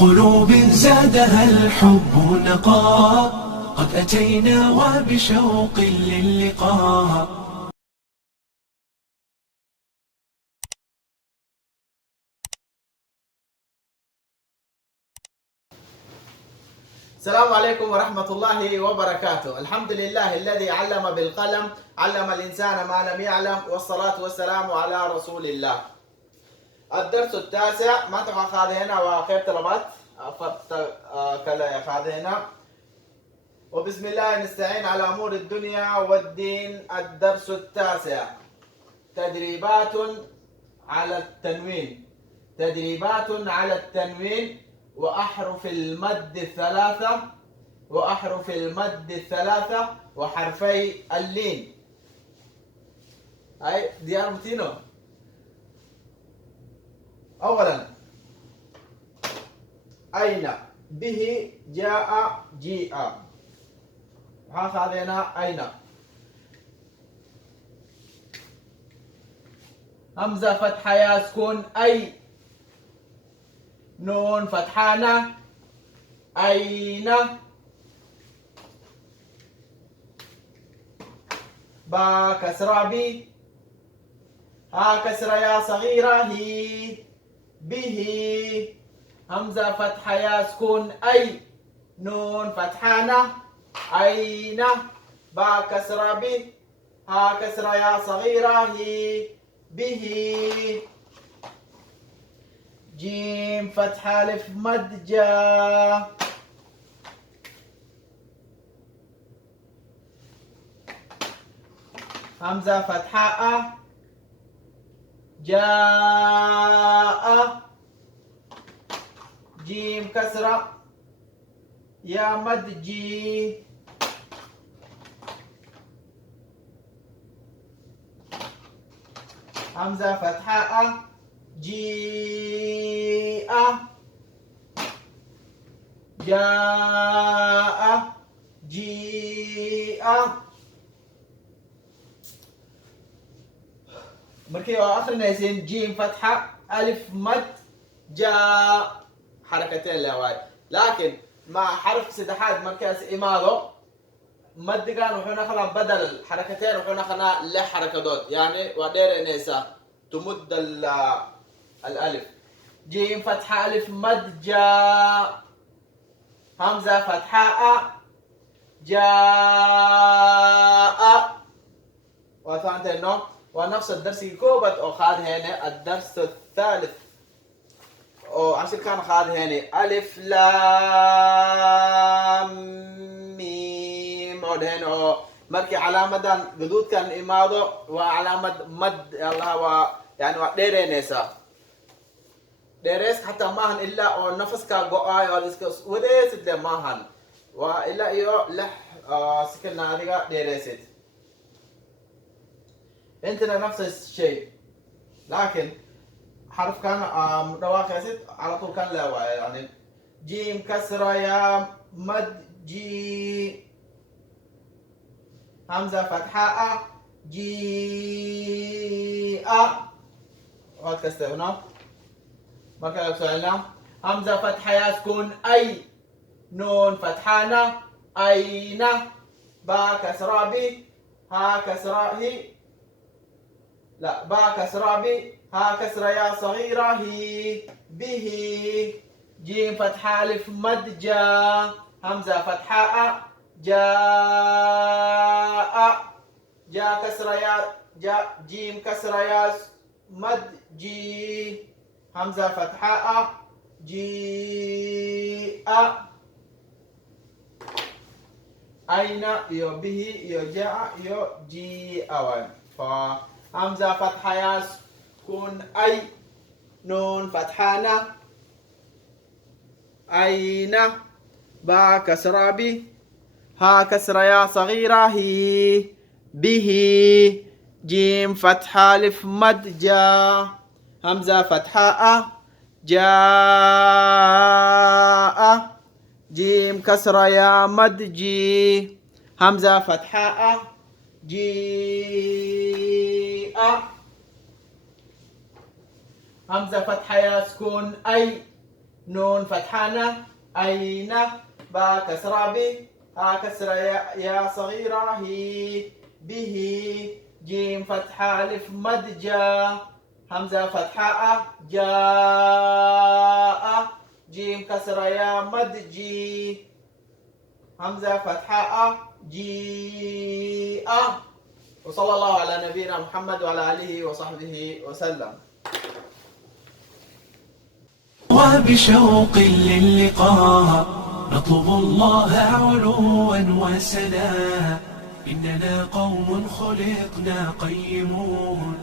قلوب زادها الحب نقاء، قد أتينا وبشوق للقاء. السلام عليكم ورحمة الله وبركاته. الحمد لله الذي علم بالقلم، علم الإنسان ما لم يعلم، والصلاة والسلام على رسول الله. الدرس التاسع ما تبغى خاذينا وخير طلبات كلا خاذينا. وبسم الله نستعين على أمور الدنيا والدين. الدرس التاسع تدريبات على التنوين. تدريبات على التنوين وأحرف المد الثلاثة، وأحرف المد الثلاثة وحرفي اللين. هاي ديار متينو. أولا أين، به، جاء، جيء. هذا أين. همزة فتحة يا سكون أي، نون فتحانة أين، با كسرة بي، ها كسرة يا صغيرة هي، به. همزة فتحة يا سكون أي، نون فتحانة أين، با كسرة بي، ها كسرة يا صغيرة هي، به. جيم فتحة ألف مد جا، همزة فتحة أ، جاء. جيم كسرة يا مد جي، همزة فتحة أ، جيء. جاء، جيء. مركي آخر نيسين جيم فتحة ألف مد جاء، حركتين لهواي. لكن مع حرف سدحات مركز إمارو مد كان وحنا خلا بدل الحركتين وحنا خلا له حركة دوت، يعني ودير نيسا تمد الألف. جيم فتحة ألف مد جاء، همزة فتحة أ، جاء. وفهمت إنه ونفس الدرس كوبت أو خاد هنا الدرس الثالث أو عشان كان خاد هنا ألف لام ميم. أو هنا مركي علامة جدود كان إماضة وعلامة مد الله يعني ودير نيسا ديريس حتى ماهن إلا أو نفس كجوآي أو لسكس وديس ده ماهن وإلا إيو لح سكننا هذا ديريسيت. أنتنا نفس الشيء، لكن حرف كان رواخيسيت على طول كان لا يعني جيم كسرة يا مد جي، همزة فتحة جي وهذا كسر هنا. مركز سؤالنا همزة فتحة يا سكون أي، نون فتحانة أين، با كسرة بي، ها كسرة هي، لا با كسرة بي، ها كسرة يا صغيرة هي، به. جيم فتحة ألف مد جا، همزة فتحة أ، جاء. جا كسرة يا جا، جيم كسرة يا مد جي، همزة فتحة أ، جيء. أين يو به يو جاء يو جيء. همزة فتحة يا سكون أي، نون فتحانة أين، با كسرة بي، ها كسرة يا صغيرة هي، به. جيم فتحة ألف مد جا، همزة فتحة أ، جاء. جيم كسرة يا مد جي، همزة فتحة أ، جيء. همزة فتحة يا سكون أي، نون فتحانة أين، با كسرة بي، ها كسرة يا صغيرة هي به، جيم فتحة ألف مد جا، همزة فتحة جاء، جيم كسرة يا مد جي، همزة فتحة جيء. وصلى الله على نبينا محمد وعلى آله وصحبه وسلم. وبشوق للقاء نطلب الله علوا وسنا، إننا قوم خلقنا قيمون